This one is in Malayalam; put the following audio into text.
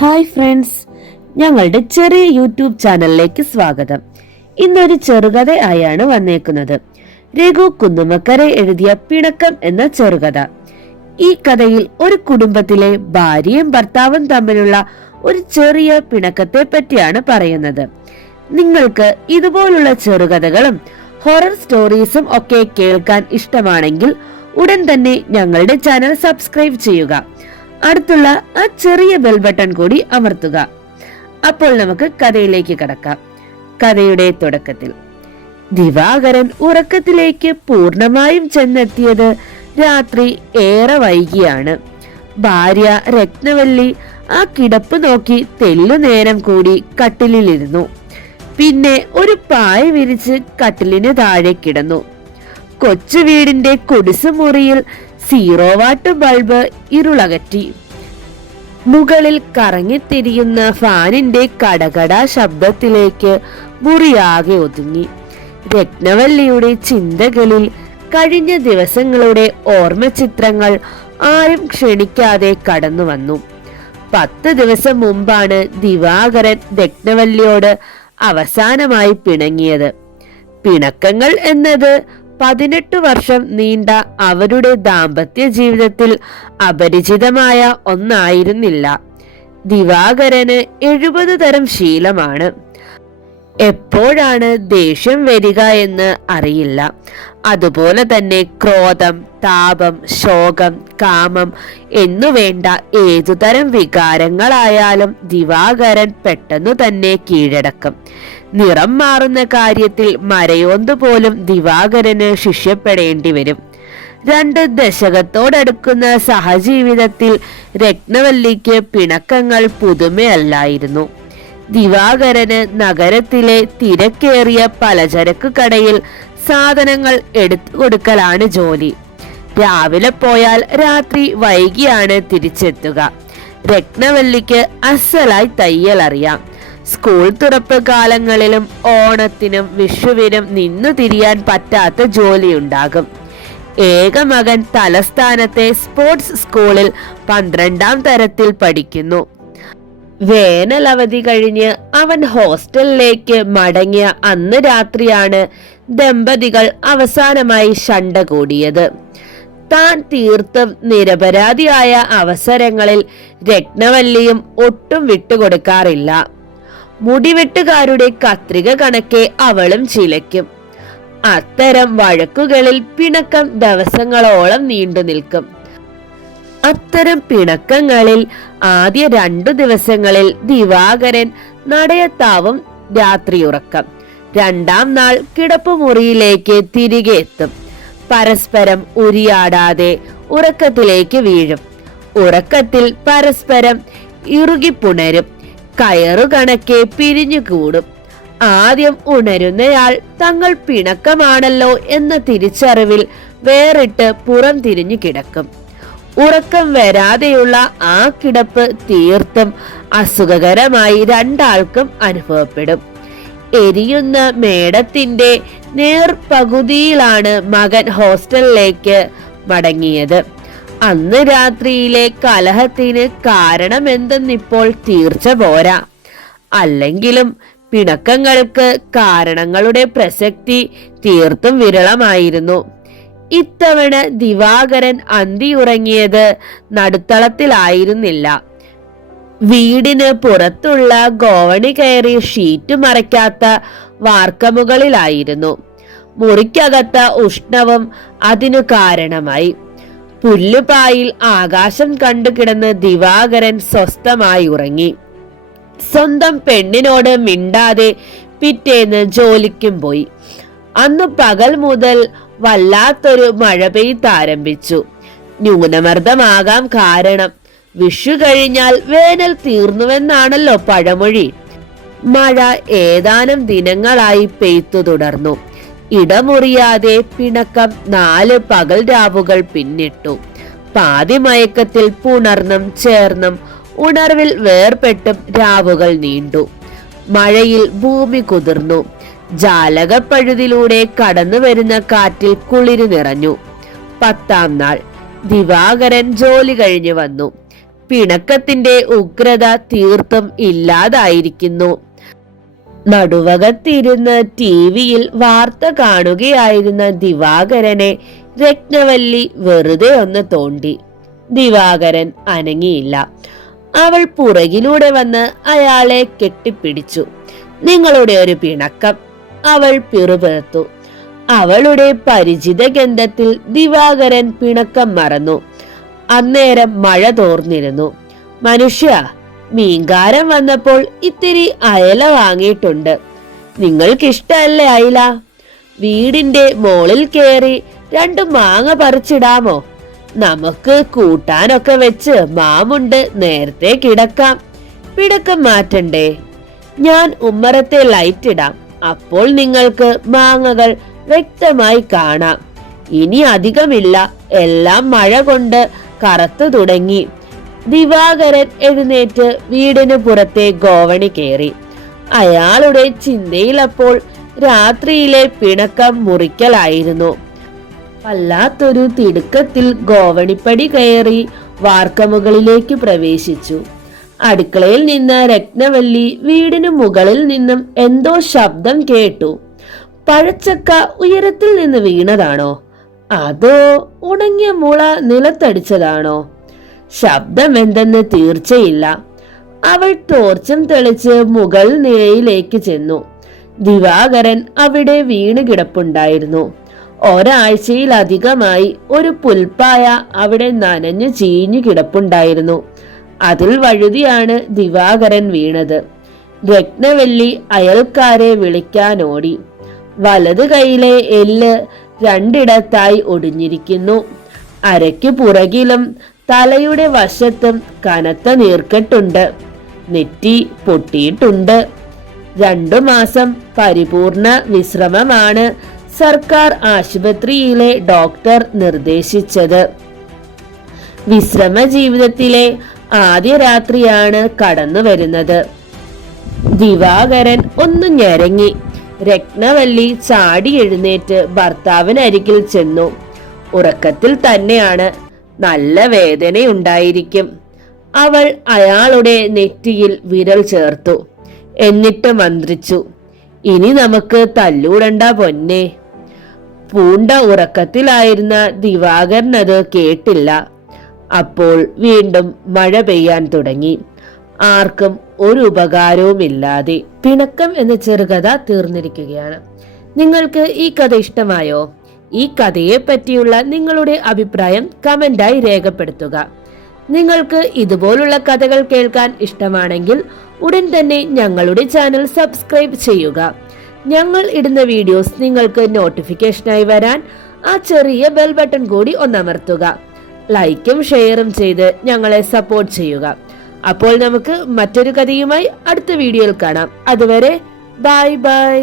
ഹായ് ഫ്രണ്ട്സ് ഞങ്ങളുടെ ചെറിയ യൂട്യൂബ് ചാനലിലേക്ക് സ്വാഗതം. ഇന്നൊരു ചെറുകഥ ആയാണ് വന്നേക്കുന്നത്. രഘു കുന്നുമക്കരെ എഴുതിയ പിണക്കം എന്ന ചെറുകഥ. ഈ കഥയിൽ ഒരു കുടുംബത്തിലെ ഭാര്യയും ഭർത്താവും തമ്മിലുള്ള ഒരു ചെറിയ പിണക്കത്തെ പറ്റിയാണ് പറയുന്നത്. നിങ്ങൾക്ക് ഇതുപോലുള്ള ചെറുകഥകളും ഹൊറർ സ്റ്റോറീസും ഒക്കെ കേൾക്കാൻ ഇഷ്ടമാണെങ്കിൽ ഉടൻ തന്നെ ഞങ്ങളുടെ ചാനൽ സബ്സ്ക്രൈബ് ചെയ്യുക. അടുത്തുള്ള ആ ചെറിയ ബെൽ ബട്ടൺ കൂടി അമർത്തുക. അപ്പോൾ നമുക്ക് കഥയിലേക്ക് കടക്കാം. കഥയുടെ തുടക്കത്തിൽ. ദിവാകരൻ ഉറക്കത്തിലേക്ക് പൂർണമായും ചെന്നെത്തിയത് രാത്രി ഏറെ വൈകിയാണ്. ഭാര്യ രത്നവല്ലി ആ കിടപ്പ് നോക്കി തെല്ലു നേരം കൂടി കട്ടിലിലിരുന്നു. പിന്നെ ഒരു പായ വിരിച്ച് കട്ടിലിന് താഴെ കിടന്നു. കൊച്ചു വീടിന്റെ കുടിസുമുറിയിൽ സീറോ വാട്ട് ബൾബ് ഇരുളകറ്റി. മുകളിൽ കറങ്ങിത്തിരിയുന്ന ഫാനിന്റെ കടകട ശബ്ദത്തിലേക്ക് മുറിയാകെ ഒതുങ്ങി. രത്നവല്ലിയുടെ ചിന്തകളിൽ കഴിഞ്ഞ ദിവസങ്ങളുടെ ഓർമ്മ ചിത്രങ്ങൾ ആരും ക്ഷണിക്കാതെ കടന്നു വന്നു. പത്ത് ദിവസം മുമ്പാണ് ദിവാകരൻ രത്നവല്ലിയോട് അവസാനമായി പിണങ്ങിയത്. പിണക്കങ്ങൾ എന്നത് പതിനെട്ട് വർഷം നീണ്ട അവരുടെ ദാമ്പത്യ ജീവിതത്തിൽ അപരിചിതമായ ഒന്നായിരുന്നില്ല. ദിവാകരന് എഴുപത് തരം ശീലമാണ്. എപ്പോഴാണ് ദേഷ്യം വരിക എന്ന് അറിയില്ല. അതുപോലെ തന്നെ ക്രോധം താപം ശോകം കാമം എന്നു വേണ്ട ഏതുതരം വികാരങ്ങളായാലും ദിവാകരൻ പെട്ടെന്നു തന്നെ കീഴടക്കും. നിറം മാറുന്ന കാര്യത്തിൽ മരയോന്ത് പോലും ദിവാകരന് ശിഷ്യപ്പെടേണ്ടി വരും. രണ്ട് ദശകത്തോടടുക്കുന്ന സഹജീവിതത്തിൽ രത്നവല്ലിക്ക് പിണക്കങ്ങൾ പുതുമയല്ലായിരുന്നു. ദിവാകരന് നഗരത്തിലെ തിരക്കേറിയ പലചരക്ക് കടയിൽ സാധനങ്ങൾ എടുത്തു കൊടുക്കലാണ് ജോലി. രാവിലെ പോയാൽ രാത്രി വൈകിയാണ് തിരിച്ചെത്തുക. രത്നവല്ലിക്ക് അസലായി തയ്യൽ അറിയാം. സ്കൂൾ തുറപ്പ് കാലങ്ങളിലും ഓണത്തിനും വിഷുവിനും നിന്നു തിരിയാൻ പറ്റാത്ത ജോലിയുണ്ടാകും. ഏക മകൻ തലസ്ഥാനത്തെ സ്പോർട്സ് സ്കൂളിൽ പന്ത്രണ്ടാം തരത്തിൽ പഠിക്കുന്നു. വേനൽ അവധി കഴിഞ്ഞ് അവൻ ഹോസ്റ്റലിലേക്ക് മടങ്ങിയ അന്ന് രാത്രിയാണ് ദമ്പതികൾ അവസാനമായി ഷണ്ട കൂടിയത്. താൻ തീർത്തും നിരപരാധിയായ അവസരങ്ങളിൽ രത്നവല്ലിയും ഒട്ടും വിട്ടുകൊടുക്കാറില്ല. മുടിവെട്ടുകാരുടെ കത്രിക കണക്കെ അവളും ചിലയ്ക്കും. അത്തരം വഴക്കുകളിൽ പിണക്കം ദിവസങ്ങളോളം നീണ്ടു നിൽക്കും. അത്തരം പിണക്കങ്ങളിൽ ആദ്യ രണ്ടു ദിവസങ്ങളിൽ ദിവാകരൻ നടയത്താവും രാത്രിയുറക്കം. രണ്ടാം നാൾ കിടപ്പുമുറിയിലേക്ക് തിരികെ എത്തും. പരസ്പരം ഉരിയാടാതെ ഉറക്കത്തിലേക്ക് വീഴും. ഉറക്കത്തിൽ പരസ്പരം ഇറുകിപ്പുണരും. കയറുകണക്കെ പിരിഞ്ഞു പിരിഞ്ഞുകൂടും. ആദ്യം ഉണരുന്നയാൾ തങ്ങൾ പിണക്കമാണല്ലോ എന്ന തിരിച്ചറിവിൽ വേറിട്ട് പുറം തിരിഞ്ഞു കിടക്കും. ഉറക്കം വരാതെയുള്ള ആ കിടപ്പ് തീർത്തും അസുഖകരമായി രണ്ടാൾക്കും അനുഭവപ്പെടും. എരിയുന്ന മേടത്തിന്റെ നേർപകുതിയിലാണ് മകൻ ഹോസ്റ്റലിലേക്ക് മടങ്ങിയത്. അന്ന് രാത്രിയിലെ കലഹത്തിന് കാരണമെന്തെന്നിപ്പോൾ തീർച്ച പോരാ. അല്ലെങ്കിലും പിണക്കങ്ങൾക്ക് കാരണങ്ങളുടെ പ്രസക്തി തീർത്തും വിരളമായിരുന്നു. ഇത്തവണ ദിവാകരൻ അന്തിയുറങ്ങിയത് നടുത്തളത്തിലായിരുന്നില്ല. വീടിന് പുറത്തുള്ള ഗോവണി കയറി ഷീറ്റ് മറയ്ക്കാത്ത വാർക്കമുകളിലായിരുന്നു. മുറിക്കകത്ത ഉഷ്ണവും അതിനു കാരണമായി. പുല്ലുപായിൽ ആകാശം കണ്ടു കിടന്ന് ദിവാകരൻ സ്വസ്ഥമായി ഉറങ്ങി. സ്വന്തം പെണ്ണിനോട് മിണ്ടാതെ പിറ്റേന്ന് ജോലിക്കും പോയി. അന്ന് പകൽ മുതൽ വല്ലാത്തൊരു മഴ പെയ്താരംഭിച്ചു ന്യൂനമർദ്ദമാകാം കാരണം. വിഷു കഴിഞ്ഞാൽ വേനൽ തീർന്നുവെന്നാണല്ലോ പഴമൊഴി. മഴ ഏതാനും ദിനങ്ങളായി പെയ്ത്തു തുടർന്നു. ഇടമുറിയാതെ പിണക്കം നാല് പകൽ രാവുകൾ പിന്നിട്ടു. പാതി മയക്കത്തിൽ പുണർന്നും ചേർന്നും ഉണർവിൽ വേർപെട്ടും രാവുകൾ നീണ്ടു. മഴയിൽ ഭൂമി കുതിർന്നു. ജാലകപ്പഴുതിലൂടെ കടന്നു വരുന്ന കാറ്റിൽ കുളിരു നിറഞ്ഞു. പത്താം നാൾ ദിവാകരൻ ജോലി കഴിഞ്ഞു വന്നു. പിണക്കത്തിന്റെ ഉഗ്രത തീർത്തും ഇല്ലാതായിരിക്കുന്നു. നടുവകത്തിരുന്ന് ടി വിയിൽ വാർത്ത കാണുകയായിരുന്ന ദിവാകരനെ രത്നവല്ലി വെറുതെ ഒന്ന് തോണ്ടി. ദിവാകരൻ അനങ്ങിയില്ല. അവൾ പുറകിലൂടെ വന്ന് അയാളെ കെട്ടിപ്പിടിച്ചു. നിങ്ങളുടെ ഒരു പിണക്കം. അവൾ പിറുപിറുത്തു. അവളുടെ പരിചിത ഗന്ധത്തിൽ ദിവാകരൻ പിണക്കം മറന്നു. അന്നേരം മഴ തോർന്നിരുന്നു. മനുഷ്യ മീൻകാരം വന്നപ്പോൾ ഇത്തിരി അയല വാങ്ങിയിട്ടുണ്ട്. നിങ്ങൾക്കിഷ്ടല്ലേ അയല? വീടിന്റെ മോളിൽ കയറി രണ്ടു മാങ്ങ പറിച്ചിടാമോ? നമുക്ക് കൂട്ടാനൊക്കെ വെച്ച് മാമുണ്ട് നേരത്തെ കിടക്കാം. പിടക്കം മാറ്റണ്ടേ? ഞാൻ ഉമ്മറത്തെ ലൈറ്റ് ഇടാം. അപ്പോൾ നിങ്ങൾക്ക് മാങ്ങകൾ വ്യക്തമായി കാണാം. ഇനി അധികമില്ല. എല്ലാം മഴ കൊണ്ട് കറുത്തു തുടങ്ങി. ദിവാകരൻ എഴുന്നേറ്റ് വീടിന് പുറത്തെ ഗോവണി കയറി. അയാളുടെ ചിന്തയിൽ അപ്പോൾ രാത്രിയിലെ പിണക്കം മുറിക്കലായിരുന്നു. വല്ലാത്തൊരു തിടുക്കത്തിൽ ഗോവണിപ്പടി കയറി വാർക്കമുകളിലേക്ക് പ്രവേശിച്ചു. അടുക്കളയിൽ നിന്ന് രത്നവല്ലി വീടിന് മുകളിൽ നിന്നും എന്തോ ശബ്ദം കേട്ടു. പഴച്ചക്ക ഉയരത്തിൽ നിന്ന് വീണതാണോ? അതോ ഉണങ്ങിയ മുള നിലത്തടിച്ചതാണോ? ശബ്ദം എന്തെന്ന് തീർച്ചയില്ല. അവൾ ടോർച്ചും തെളിച്ച് മുകൾ നിലയിലേക്ക് ചെന്നു. ദിവാകരൻ അവിടെ വീണ് കിടപ്പുണ്ടായിരുന്നു. ഒരാഴ്ചയിലധികമായി ഒരു പുൽപ്പായ അവിടെ നനഞ്ഞു ചീഞ്ഞു കിടപ്പുണ്ടായിരുന്നു. അതിൽ വഴുതിയാണ് ദിവാകരൻ വീണത്. രത്നവല്ലി അയൽക്കാരെ വിളിക്കാനോടി. വലത് കൈയിലെ എല്ല് രണ്ടിടത്തായി ഒടിഞ്ഞിരിക്കുന്നു. അരയ്ക്ക് പുറകിലും തലയുടെ വശത്തും കനത്ത നീർക്കെട്ടുണ്ട്. നെറ്റി പൊട്ടിയിട്ടുണ്ട്. രണ്ടു മാസം പരിപൂർണ വിശ്രമമാണ് സർക്കാർ ആശുപത്രിയിലെ ഡോക്ടർ നിർദ്ദേശിച്ചത്. വിശ്രമ ജീവിതത്തിലെ ആദ്യ രാത്രിയാണ് കടന്നു വരുന്നത്. ദിവാകരൻ ഒന്ന് ഞരങ്ങി. രത്നവല്ലി ചാടി എഴുന്നേറ്റ് ഭർത്താവിനരികിൽ ചെന്നു. ഉറക്കത്തിൽ തന്നെയാണ് നല്ല വേദനയുണ്ടായിരിക്കും. അവൾ അയാളുടെ നെറ്റിയിൽ വിരൽ ചേർത്തു. എന്നിട്ട് മന്ത്രിച്ചു ഇനി നമുക്ക് തല്ലൂടണ്ട പൊന്നെ. പൂണ്ട ഉറക്കത്തിലായിരുന്ന ദിവാകരൻ അത് കേട്ടില്ല. അപ്പോൾ വീണ്ടും മഴ പെയ്യാൻ തുടങ്ങി. ആർക്കും ഒരു ഉപകാരവുമില്ലാതെ പിണക്കം എന്ന ചെറുകഥ തീർന്നിരിക്കുകയാണ്. നിങ്ങൾക്ക് ഈ കഥ ഇഷ്ടമായോ? ഈ കഥയെ പറ്റിയുള്ള നിങ്ങളുടെ അഭിപ്രായം കമന്റായി രേഖപ്പെടുത്തുക. നിങ്ങൾക്ക് ഇതുപോലുള്ള കഥകൾ കേൾക്കാൻ ഇഷ്ടമാണെങ്കിൽ ഉടൻ തന്നെ ഞങ്ങളുടെ ചാനൽ സബ്സ്ക്രൈബ് ചെയ്യുക. ഞങ്ങൾ ഇടുന്ന വീഡിയോസ് നിങ്ങൾക്ക് നോട്ടിഫിക്കേഷനായി വരാൻ ആ ചെറിയ ബെൽ ബട്ടൺ കൂടി ഒന്നമർത്തുക. ലൈക്കും ഷെയറും ചെയ്ത് ഞങ്ങളെ സപ്പോർട്ട് ചെയ്യുക. അപ്പോൾ നമുക്ക് മറ്റൊരു കഥയുമായി അടുത്ത വീഡിയോയിൽ കാണാം. അതുവരെ ബൈ ബൈ